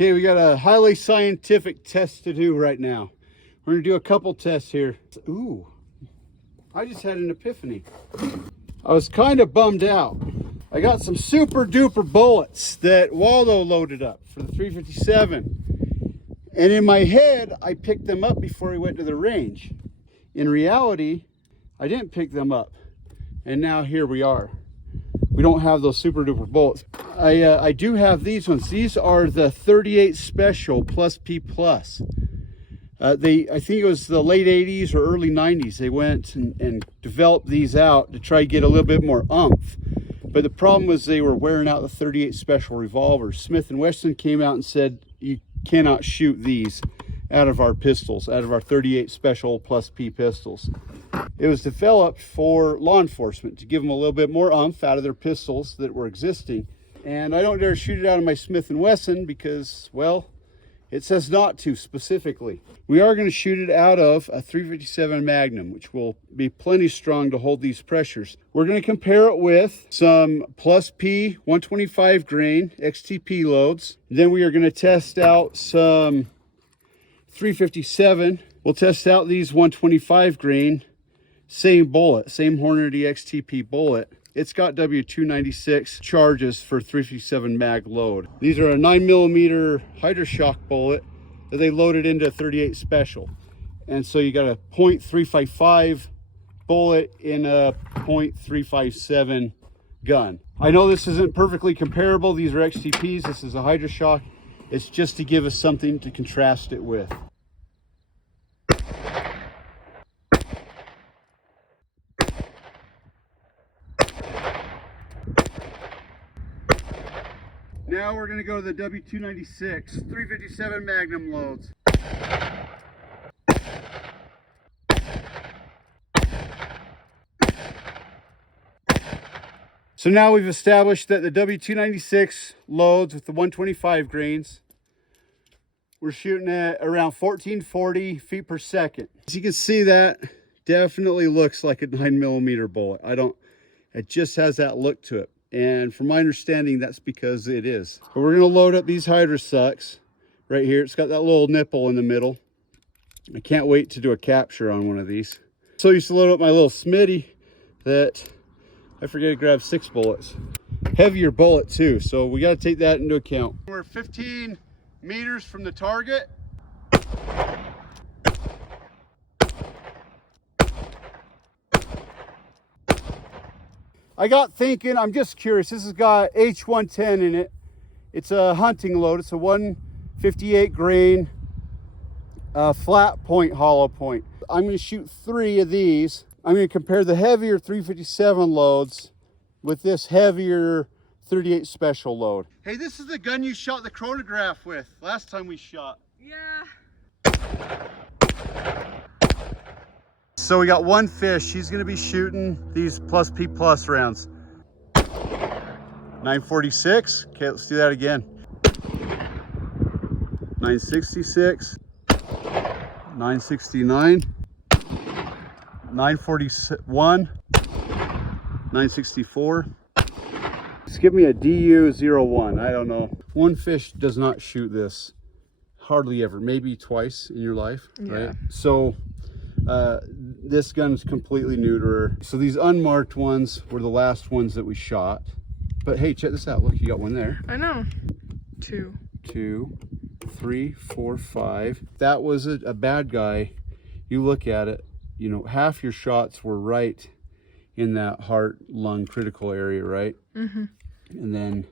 Okay, we got a highly scientific test to do right now. We're gonna do a couple tests here. Ooh, I just had an epiphany. I was kind of bummed out. I got some super duper bullets that Waldo loaded up for the 357. And in my head, I picked them up before he went to the range. In reality, I didn't pick them up. And now here we are. We don't have those super duper bullets. I do have these ones. These are the 38 Special Plus P Plus. I think it was the late 80s or early 90s. They went and developed these out to try to get a little bit more oomph. But the problem was they were wearing out the 38 Special revolvers. Smith & Wesson came out and said, you cannot shoot these out of our pistols, out of our 38 Special Plus P pistols. It was developed for law enforcement to give them a little bit more oomph out of their pistols that were existing. And I don't dare shoot it out of my Smith & Wesson because, well, it says not to specifically. We are going to shoot it out of a 357 Magnum, which will be plenty strong to hold these pressures. We're going to compare it with some Plus P 125 grain XTP loads. Then we are going to test out some 357. We'll test out these 125 grain, same bullet, same Hornady XTP bullet. It's got W296 charges for 357 mag load. These are a 9mm HydraShok bullet that they loaded into a 38 Special. And so you got a .355 bullet in a .357 gun. I know this isn't perfectly comparable. These are XTPs. This is a HydraShok. It's just to give us something to contrast it with. Now we're going to go to the W296 357 Magnum loads. So now we've established that the W296 loads with the 125 grains, we're shooting at around 1440 feet per second. As you can see, that definitely looks like a 9mm bullet. It just has that look to it. And from my understanding, that's because it is. But we're going to load up these HydraShoks right here. It's got that little nipple in the middle. I can't wait to do a capture on one of these. So I used to load up my little Smitty that I forget to grab 6 bullets. Heavier bullet too, so we got to take that into account. We're 15 meters from the target. I got thinking, I'm just curious, this has got H110 in it. It's a hunting load. It's a 158 grain flat point hollow point. I'm going to shoot 3 of these. I'm going to compare the heavier 357 loads with this heavier 38 Special load. Hey, this is the gun you shot the chronograph with last time we shot. Yeah. So we got one fish. She's gonna be shooting these Plus P Plus rounds. 946. Okay, let's do that again. 966. 969. 941. 964. Just give me a DU01. I don't know. One fish does not shoot this hardly ever. Maybe twice in your life, yeah. Right? So this gun is completely new to her. So these unmarked ones were the last ones that we shot. But hey, check this out. Look, you got one there. I know. 2. 2, 3, 4, 5. That was a bad guy. You look at it, you know, half your shots were right in that heart, lung, critical area, right? Mm-hmm. And then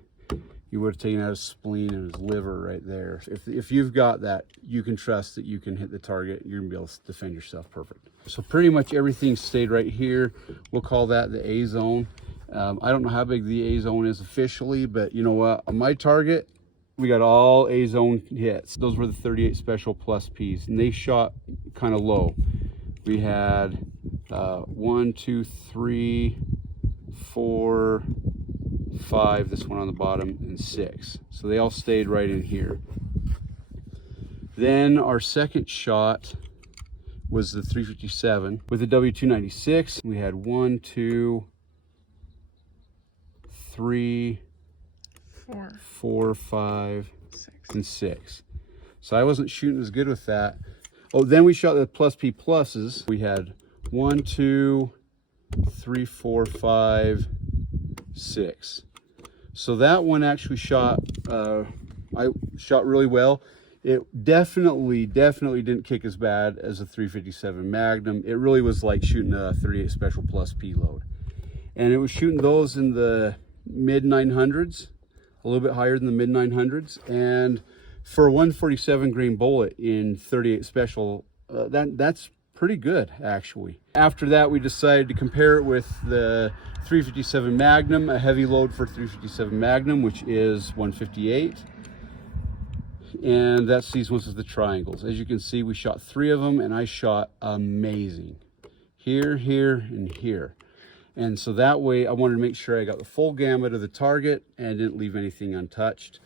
you would have taken out his spleen and his liver right there. If you've got that, you can trust that you can hit the target. You're gonna be able to defend yourself perfect. So pretty much everything stayed right here. We'll call that the A zone. I don't know how big the A zone is officially, but you know what? On my target, we got all A zone hits. Those were the 38 Special Plus Ps, and they shot kind of low. We had 1, 2, 3, 4, 5, this one on the bottom, and 6. So they all stayed right in here. Then our second shot was the 357 with the W296. We had 1, 2, 3, 4, 5, and 6. So I wasn't shooting as good with that. Oh, then we shot the plus P pluses. We had 1, 2, 3, 4, 5, 6. So that one actually shot, I shot really well. It definitely didn't kick as bad as a 357 Magnum. It really was like shooting a 38 Special Plus P load. And it was shooting those in the mid 900s, a little bit higher than the mid 900s. And for a 147 grain bullet in 38 Special, that's pretty good actually. After that, we decided to compare it with the 357 Magnum, a heavy load for 357 Magnum, which is 158. And that's these ones with the triangles. As you can see, we shot 3 of them and I shot amazing. Here, and here. And so that way I wanted to make sure I got the full gamut of the target and didn't leave anything untouched.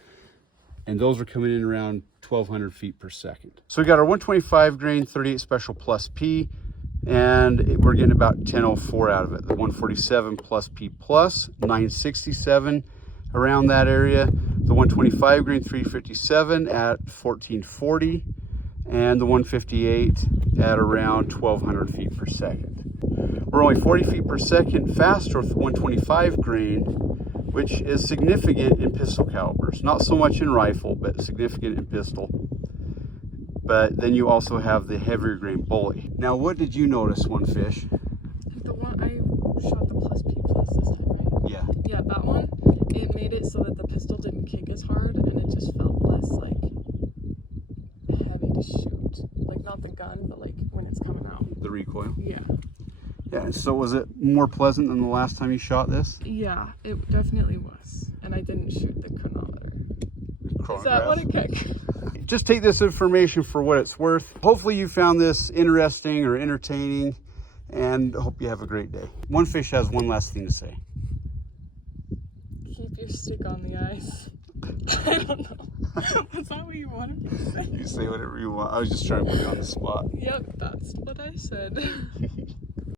And those are coming in around 1,200 feet per second. So we got our 125 grain 38 Special Plus P, and we're getting about 1004 out of it. The 147 Plus P Plus, 967 around that area. The 125 grain 357 at 1440, and the 158 at around 1,200 feet per second. We're only 40 feet per second faster with the 125 grain, which is significant in pistol calibers. Not so much in rifle, but significant in pistol. But then you also have the heavier grain bullet. Now, what did you notice, One Fish? The one I shot the plus P plus this time, right? Yeah. Yeah, that one, it made it so that the pistol didn't kick as hard and it just felt less like heavy to shoot. Like not the gun, but like when it's coming out. The recoil? Yeah. Yeah, so was it more pleasant than the last time you shot this? Yeah, it definitely was. And I didn't shoot the chronometer. Is that what it kicked? Just take this information for what it's worth. Hopefully you found this interesting or entertaining, and hope you have a great day. One Fish has one last thing to say. Keep your stick on the ice. I don't know. Was that what you wanted me to say? You say whatever you want. I was just trying to put you on the spot. Yep, that's what I said.